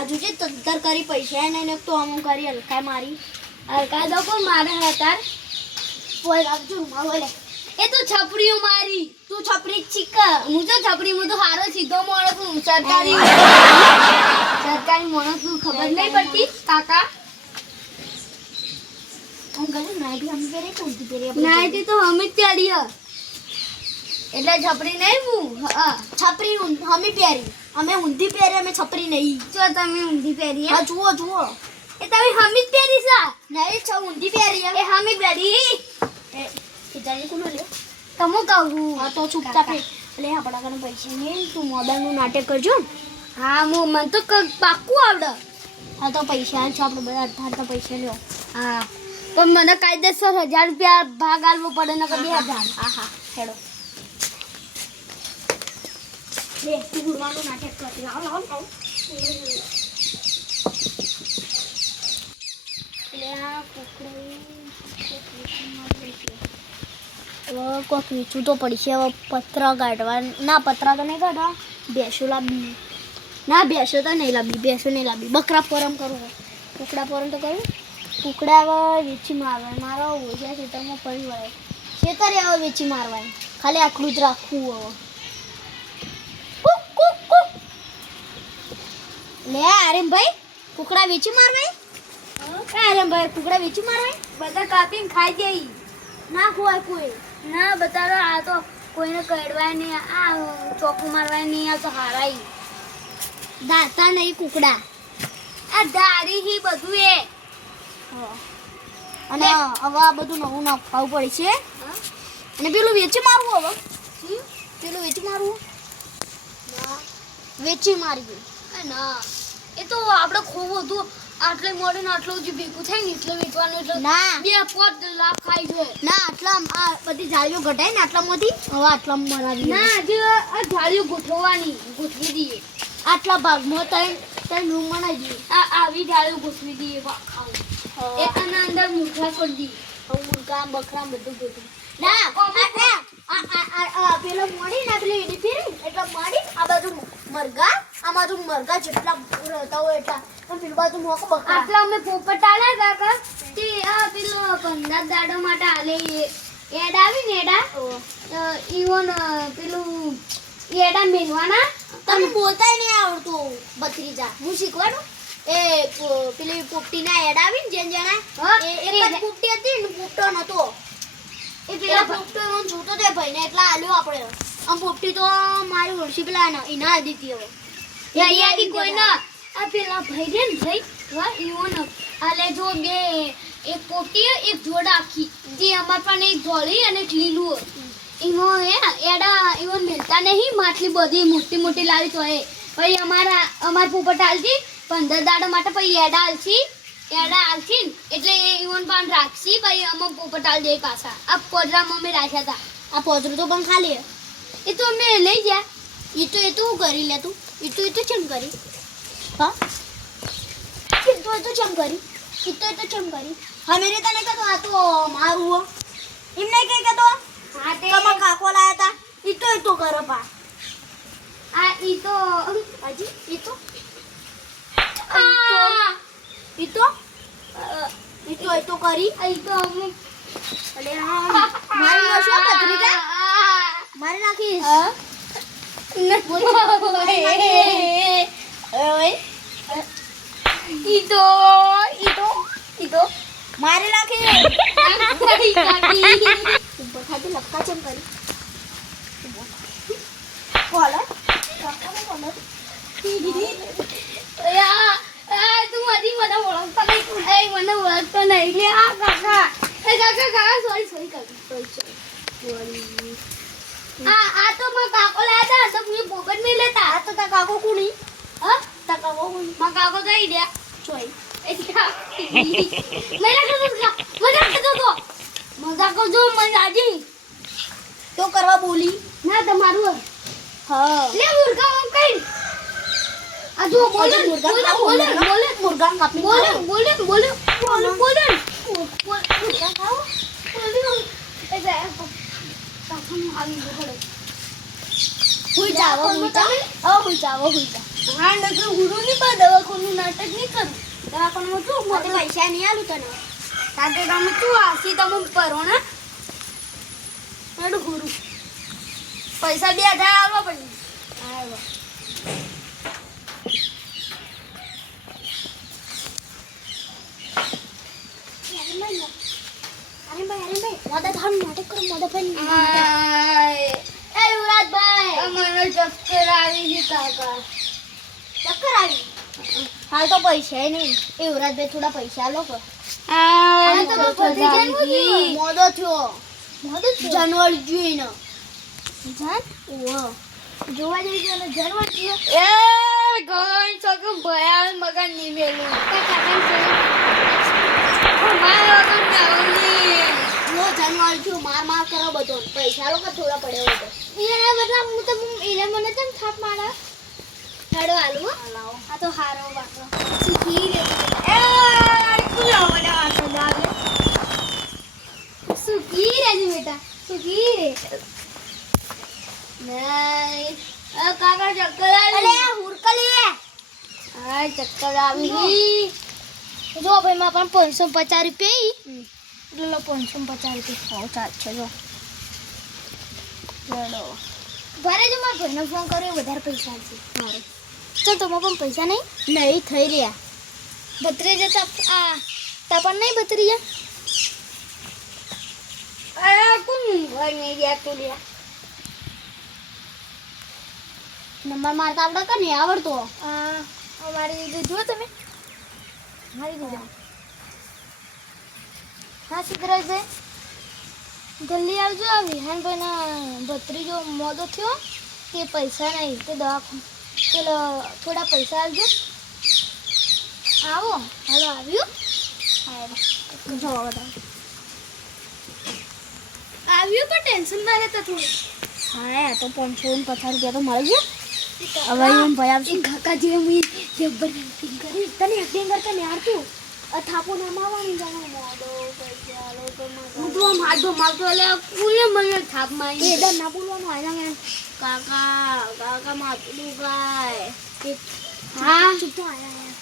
આજુ જે તંતર કરી પૈસા ને તો અમુક કરી હલકા મારી હલકા દો પણ મારે હતા કોઈ રાખજો મારો લે એ તો છપરીઓ મારી તું છપરી ચીક હું તો છપરી હું તો હારો સીધો માણસ છું સરકારી માણસ છું ખબર નહીં પડતી કાકા હું ગયું નાઈટી હમ પેરે કોણતી પેરે નાઈટી તો હમે જ પહેરી હ એટલે છપરી નહીં હું છપરી હમી પહેરી અમે ઊંધી પહેરી અમે છપરી નહીં જો તમે ઊંધી પહેરી હા જુઓ જુઓ એ તમે હમી જ પહેરી છે નહીં છ ઊંધી પહેરી એ હમી પહેરી એ જાણી કોનો લ્યો તમો કહું હા તો ચૂપચાપ એટલે આપણા કને પૈસા નહીં તું મોબાઈલનું નાટક કરજો હા મને તો પાક્કું આવડે હા તો પૈસા છો આપણે બધા અઢાર પૈસા લ્યો હા પણ મને કાયદેસર 1000 રૂપિયા ભાગ આલવો પડે ને કદી 1000 હા હા હેડો લે તું ગુડવાનું નાટક કરતી આવ આવ આવ લે આ કોકડી કોક વીચું તો પડશે હવે પત્ર કાઢવા ના પત્ર તો નહીં કાઢવા ભેંસો લાવવી ના ભેંસો તો નહીં લાવવી ભેંસો નહીં લાવવી બકરા ફોરમ કરવું કુકડા ફોરમ તો કરવું કુકડા હવે વેચી મારવા મારો ઓછા ખેતરમાં પડી વળે ખેતરે હવે વેચી મારવાની ખાલી આટલું જ રાખવું હવે કુક કુક કુક લે આરેમ ભાઈ કુકડા વેચી મારવાય આરેમ ભાઈ કુકડા વેચી મારવાય બધા કાપીને ખાઈ જાય ના ખોવાય કોઈ ના બતારો આ તો કોઈને કડવાય નહીં આ ચોકુ મારવાય નહીં આ તો હારાઈ દાતા નહીં કુકડા આ દારી હી બધું એ અને હવે આ બધું નવું નાખવું પડશે અને પેલું વેચી મારવું હવે પેલું વેચી મારવું વેચી મારી ના એ તો આપણે ખૂબ હતું આટલે મોડે ને આટલું જ ભેગું થાય ને એટલે વેચવાનું એટલે ના 2-5 લાખ ખાઈ જાય ના આટલા આ બધી જાળીઓ ઘટાય ને આટલામાંથી હવે આટલામાં મરાવી ના જે આ જાળીઓ ગોઠવવાની ગોઠવી દઈએ આટલા ભાગમાં ત્રણ રૂમ બનાવી દઈએ આ આવી જાળીઓ ગોઠવી દઈએ ખાવું એ આના અંદર મૂઠા કરી દઈએ મુર્ગા બકરા બધું ગોઠવું ના પેલો મળી ને પેલી એની ફેરી એટલે મળી આ બાજુ મરઘા આ બાજુ મરઘા જેટલા રહેતા હોય એટલા પણ પેલી બાજુ મોકો બકરા આટલા અમે પોપટ આલે કાકા તે આ પેલો 15 દાડો માટે આલે એડ આવી ને એડા ઈવન પેલું એડા મેલવાના તમે બોલતાય નહીં આવડતું બત્રીજા હું શીખવાડું એ પેલી પોપટીના એડ આવી ને જેન જણા એક જ પોપટી હતી ને પોપટો નતો એ પેલા પોપટો જોતો તે ભાઈને એટલા આલ્યો આપણે આમ પોપટી તો મારી ઓળશી પેલા એના આદિત્ય હવે યાદી કોઈ ના આ પેલા ભાઈ રે ને ભાઈ વાહ ઈવન આલે જો બે એક પોપટી એક જોડ આખી તે અમાર પણ એક ધોળી અને એક લીલું ઈનો એડા ઈવન મિલતા નહીં માટલી બધી મોટી મોટી લાવી તો એ પછી અમાર પોપટ આલતી 15 દાડો માટે પછી એડા આલસી એટલે એ ઈવન પણ રાખસી પછી અમે પોપટ આલ દે પાછા આ પોદરામાં અમે રાખ્યા હતા આ પોદરું તો પણ ખાલી એ તો અમે લઈ ગયા એ તો હું કરી લે તું એ તો ચમ કરી હા એ તો ચમ કરી અમે રે તને કહેતો આ તો મારું હો એમ નહીં કઈ કહેતો હા તે તમે કાકો લાયા હતા એ તો કરે પા આ ઈ તો હજી એ તો કરી ઈ તો અમુક અલે મારી નાખો પત્રિકા મારી નાખીશ ઈ તો મારી નાખી ઉપર ખાતી લપકા ચમ કરી બોલો તું હજી મને ઓળખતો નહીં મને ઓળખતો નહીં લે આ કાકા સોરી આ તો માં કાકો લાયા હતા તો મુએ પોપટ નહીં લેતા આ તો તા કાકો કુણી હા તા કાકો કુણી માં કાકો ગઈ દે ચોઈ મજા કરજો મજાજી તો કરવા બોલી ના તમારું હા લે મુર્ગા આમ કઈ આ જો બોલે મુર્ગા કાપી બોલે મુર્ગા ખાઓ હુઈ જાવ હુઈ જા. હા નકર હુરું નહીં પણ દવાખાનું નાટક નહીં કરું દવાખાનામાં શું મને પૈસા નહીં આલું તને. તાકે તમે શું આસી તમે પરો ને એડું હુરું પૈસા 2000 આલવા પડે આવ્યો. અરે ભાઈ મોદા થાન નાટક કરો મોદા ભાઈ એ યુવરાજભાઈ મને ચક્કર આવી છે કાકા ચક્કર આવી. હાલ તો પૈસા નહીં. એ યુવરાજભાઈ થોડા પૈસા આલો કે. આ તો મોદો થયો. જાનવર જોઈને. જાન ઓહો જોવા જઈ છે ને જાનવર થયો. એ ગોન સગમ ભયા મગન ની મેલું મારા વગર નાવની જો જાનવર થયો માર કરો બધો. પૈસા આલો કે થોડા પડ્યો હતો. એના બદલા હું તો એને મને કેમ થાપ મારા હેડો આલુ હો. આ તો હારો બાપરો શીખી રે. એ કુલા મને વાતો લાગે સુખી રહેજે બેટા સુખી રે. નહીં કાકા ચક્કર અલે આવી આ હુરકલી આ ચક્કર આવી જો ભાઈ માં પણ 550 રૂપિયા એટલે 550 રૂપિયા ચાલશે જો. ચલો ઘરે જ મારા ભાઈને ફોન કર્યો વધારે પૈસા આવશે. સારું ચાલ તમારે પણ પૈસા નહીં થઈ રહ્યા. બત્રી જતા આ તાપણ નહીં બત્રી ગયા. અરે કોણ ઘર નહીં ગયા તું લ્યા નંબર મારતા આવડે કે નહીં આવડતો. અમારી દીદી જુઓ તમે મારી દીધા. હા સિદ્ધરાજભાઈ જલ્દી આવજો. આ વિહાનભાઈના ભત્રીજો મોદો થયો તે પૈસા નહીં તે દવાખાનું પેલો થોડા પૈસા આવજો. આવો હાલો આવ્યું. જો બધા આવ્યું પણ ટેન્શન ના લેતા થોડું હા તો 550 રૂપિયા તો મળી ગયા. હવે એમ ભાઈ આવશે. કાકા જે હું જબ્બર એક્ટિંગ કરી તને એક્ટિંગ કરતા ને હારતું આ થાપો ના મારવાની જાણો મોદો પૈસા આલો તો હું તો આમ હાથો મારતો એટલે કુલે મને થાપ મારી એડા ના બોલવાનું આયલા ને કાકા માથું દુખાય. હા ચૂપ તો આયા.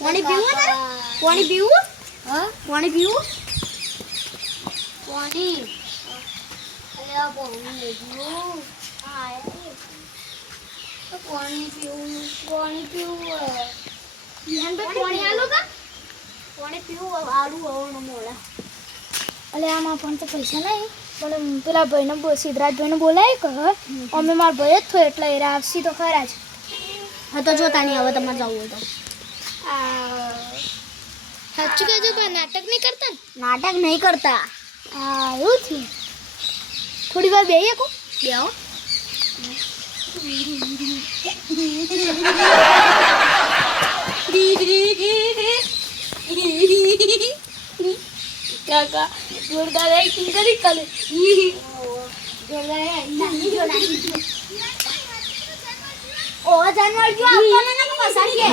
પાણી પીવું તારે? પાણી પીવું? હા પાણી પીવું? કોની અલે આ પાણી લેજો પાણી પીવું વિહાનભાઈ પાણી આલો કા? પાણી પીવું આડું આવવાનો મોડા. અલે આમાં પણ તો પૈસા નહીં પણ પેલા ભાઈને સિદ્ધરાજભાઈને બોલાય કે અમે મારા ભાઈ જ થયો એટલે એ આવશી તો ખરા જ. હા તો જોતા નહીં હવે તમારે જવું હોય તો. સાચું કહેજો પણ નાટક નહીં કરતા ને? નાટક નહીં કરતા. હા એવું થયું. થોડી વાર બેહીએ કો બેહો. કાકા જોરદાર એક્ટિંગ કરી કાલે ઓ જાનવર જો આપણને ના પસાડી કે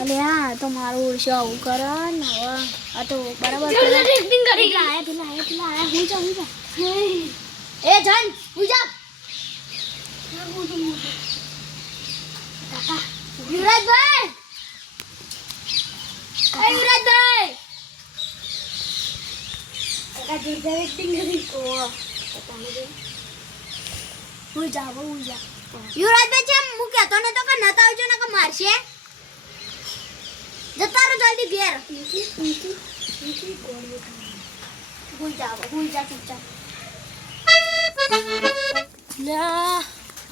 અલે હા તો મારું ઉડશો આવું કરે ને હવે આ તો બરાબર એક્ટિંગ કરી પેલા આયા હું જા એ જાન હું જા કાકા યુવરાજભાઈ યુવરાજભાઈ કાકા જોરદાર એક્ટિંગ કરી હું જા યુવરાજભાઈ છે હું કહેતો ને તો કે નતા આવજો ને કે મારશે જતા રહો જલ્દી ઘેર હું જા ચૂપચાપ લ્યા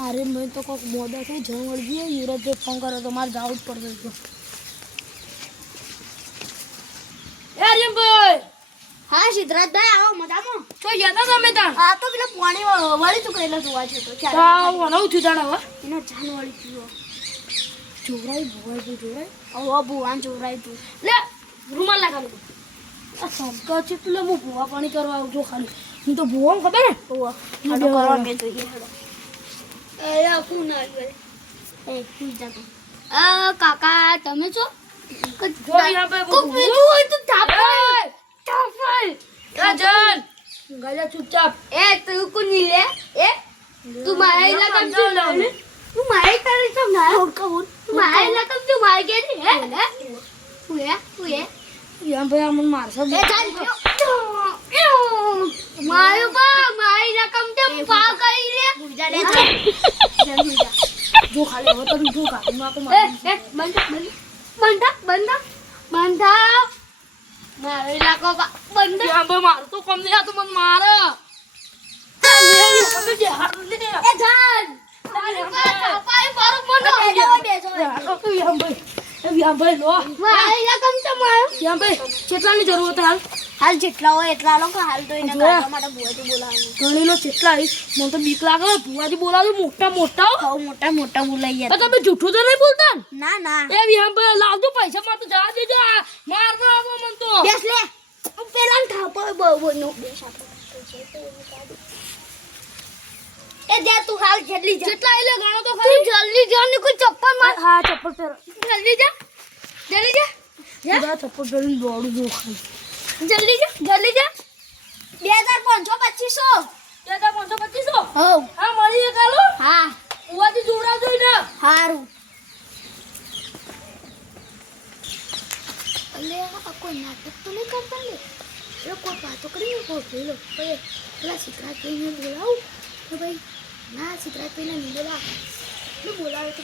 અરે મેં તો કોઈક મોડા થઈ જવું વળગી યુવરાજભાઈ ફોન કર્યો તો મારે જવું જ પડતું ભાઈ હા સિદ્ધરાજભાઈ આવો મજામાં તો યાદ તમે તાણ આ તો પેલા પાણી વળી ચૂકે એટલે જોવા છે તો તો વણવ છું તાણ હવે એનો જાન વળી પીવો જોવરાય ભુવાન જોવરાય તું લે રૂમાલ લગાવ આ શબ્દ છે પેલા હું ભુવા પાણી કરવા આવું છું ખાલી હું તો ભુવા ખબર ને ભુવા કરવા કે જોઈએ અરે ફોન આવ્યો એ સુઈ જા તું કાકા તમે છો જો યહાં પે કોઈ બીજું હોય તો થાપાય રાજન ગાજા ચૂપચાપ એ તું કોની લે એ તું મારા ઇલાકા તું ના તું મારા તારે તો ના તું મારા ઇલાકા તું માર કે હે હું યામ ભાઈ અમન મારશે એ ચાલ મારું બા મારી રકમ તે પા કરી લે જો ખાલી હવે તને જો કાઢી નાખો એ બંધા મારો ઇલાકો બંધ યામ ભાઈ માર તો કમ નહીં આ તો મને મારે એ જાન પાઈ મારું મનો યામ ભાઈ લો મારી રકમ તો મારો યામ ભાઈ કેટલાની જરૂર હતી હાલ હાલ જેટલા હોય એટલા લોકો હાલ તો એને જોયા? કાઢવા માટે બુઆથી બોલાવવાનું ગણી લો કેટલા મને તો બીક લાગે ભુવાજી બોલાવજો મોટા મોટા બહુ મોટા મોટા બોલાઈ તો તમે જૂઠું તો નહીં બોલતા ને? ના ના એ યામ ભાઈ લાવજો પૈસા માં તો જવા દેજો આ માર ના આવો મન તો બેસ લે પેલા થાપો બહુ નો બેસ એ દે તું હાલ જેટલી જા કેટલા એટલે ગણો તો તું ખરી જલ્દી જા ને કોઈ ચપ્પલ માર હા ચપ્પલ પહેરો જલ્દી જા બધા ચપ્પલ પહેરીને દોડું જો ખાલી જલ્દી જા 2500 2500 હો હા મળી કાલો હા ભુવાજી જોડાજો ને હારું અલે આ કોઈ નાટક તો નહીં કરતા લે એ કોઈ વાતો કરીને પેલો પેલા સિદ્ધરાજ ભાઈને બોલાવું તો ભાઈ ના સિદ્ધરાજ ભાઈને નહીં બોલાવ ને બોલાવે તો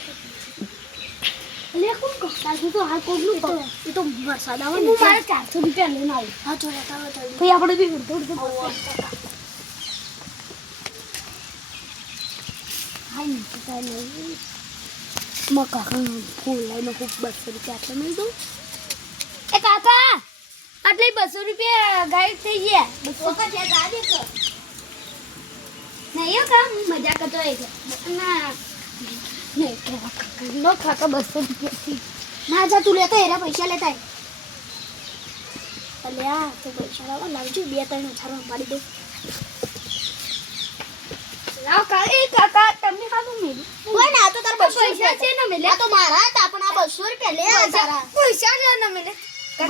અલે કોણ કરતા તું તો હાલ કોકનું કહો એ તો વરસાદ આવે હું મારે 400 રૂપિયા લઈને આવી હા તો લેતા હોય જલ્દી ભાઈ આપણે બી થોડું હાય ને તો નહીં મકા ફૂલ લઈને ખૂબ 200 રૂપિયા આટલે મળી દઉં એ કાકા આટલે 200 રૂપિયા ગાયબ થઈ ગયા નહીં હો કા મજા કરતો હોય છે ના નહીં કેવા કાકા નો કાકા 200 રૂપિયા ના જા તું લેતા એરા પૈસા લેતા અલ્યા તો પૈસા લાવો લાવજો 2-3 હજાર પાડી દો લાવ કાકા તમને ખાધું મેલી કોઈ ના આ તો તાર 200 પૈસા છે ને મેલે આ તો મારા હતા પણ આ 200 રૂપિયા લે આ તારા પૈસા છે ને મેલે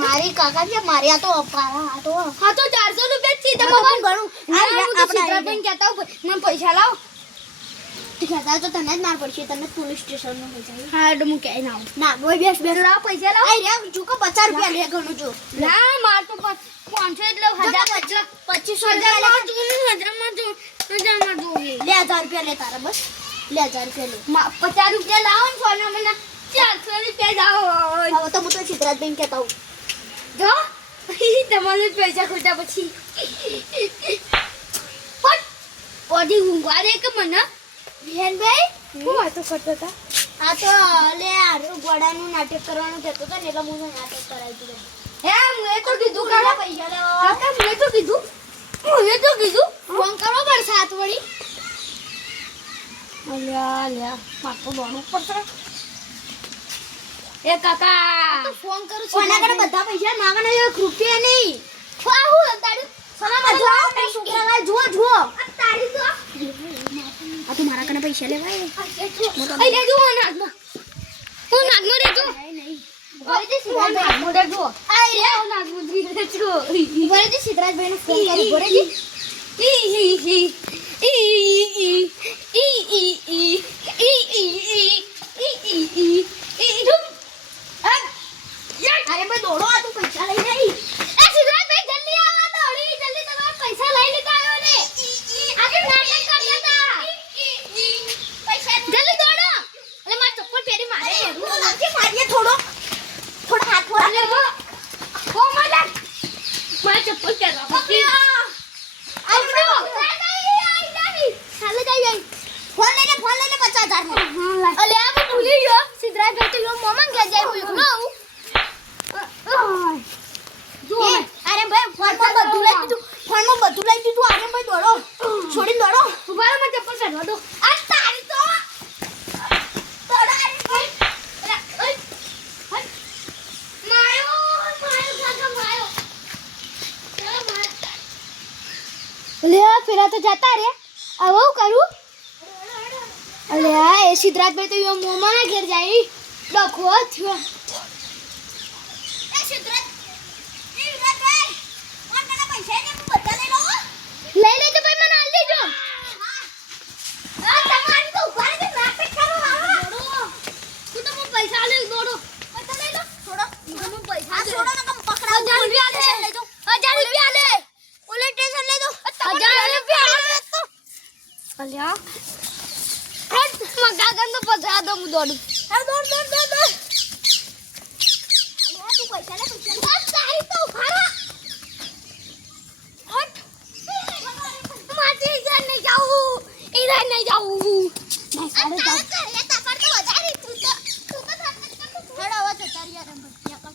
મારી કાકા છે મારી આ તો અપારા આ તો હા તો 400 રૂપિયા છે તમે તમારે ઘણું આપણે કહેતા હોય મને પૈસા લાવ કહેતા તો તને જ માર પડશે તને પોલીસ સ્ટેશન નો લઈ જાય હા તો હું કહી ના ના બોય બેસ બેસ લાવ પૈસા લાવ આઈ રે જો કે 50 રૂપિયા લે ઘણું જો ના માર તો 500 એટલે 2500 હજારમાં જોઈએ લે 1000 રૂપિયા લે તારા બસ લે 1000 રૂપિયા લે 50 રૂપિયા લાવો ને સોના મને 400 રૂપિયા જાઓ હવે તો હું તો સિદ્ધરાજ બેન કહેતા હું જો તમારે પૈસા ખોટા પછી પણ ઓડી ઊંઘવા દે કે મને વિહાનભાઈ હું વાતો કરતો હતા આ તો લે આ ગોડાનું નાટક કરવાનું કહેતો હતો ને એટલે હું નાટક કરાવી દીધું હે મેં તો કીધું કાકા પૈસા લેવા કાકા મેં તો કીધું ફોન કરવો પડશે હાથ વળી અલ્યા માર તો દોડવું પડશે એ કાકા તો ફોન કરું છું કોના કરે બધા પૈસા માંગને 1 રૂપિયા નહીં વાહુ તારી સલામ છોકરા જુઓ જુઓ તારી તો આ તો મારા કને પૈસા લેવાય આઈ લે જો નાગમાં હું નાગમાં રે જો નહીં વરે જે સિદ્ધરાજ નાગમાં રે જો આઈ રે હું નાગમાં રે જો વરે જે સિદ્ધરાજ ભાઈને ફોન કરી વરે જે અરે ભાઈ દોડો આ તું પૈસા લઈ જઈ એ સિદ્ધરાજ ભાઈ જલ્દી આવો દોડી જલ્દી તમારા પૈસા લઈ લેતા આવ્યો ને આજે નાટક કરતા હતા પૈસા જલ્દી દોડો એટલે માર ચપ્પલ પહેરી મારે મારીએ થોડો હાથ અને વો મારા ચપ્પલ પહેરવા પછી આવડો ચાલે જાય ફોન લઈને 50000 માં અલે આ હું ભૂલી ગયો સિદ્ધરાજ ભાઈ તો યો મોમન ગયા જાય હું એકલો આવું જો અરે ભાઈ ફોનમાં બધું લઈ દીધું અરે ભાઈ દોડો છોડીને દોડો ઉભારો મને ચપ્પલ પહેરવા દો આ તારી તો દોડો અરે ભાઈ માયો કાકા માયો લે પેલા તો જતા રે હવે હું કરું અલે એ સિદ્ધરાજભાઈ તો યો મોમાના ઘેર જાય ડખો થયો એ સિદ્ધરાજભાઈ કોણ કના પૈસા ને હું બધા લઈ લઉં અલ્યા હટ મગાગન તો પધરા દો હું દોડું હા દોડ દોડ દોડ દોડ અલ્યા તું પૈસા લે તારી તો ફારા હટ માટી જા નહીં જાઉં ઈરા નહીં જાઉં નહીં સાડે જાઉં હેડો આવા છે તારી યાર ભટિયા કા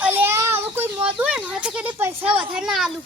અલ્યા હવે કોઈ મોદું હોય ને તો કે પૈસા વધારે ના આલું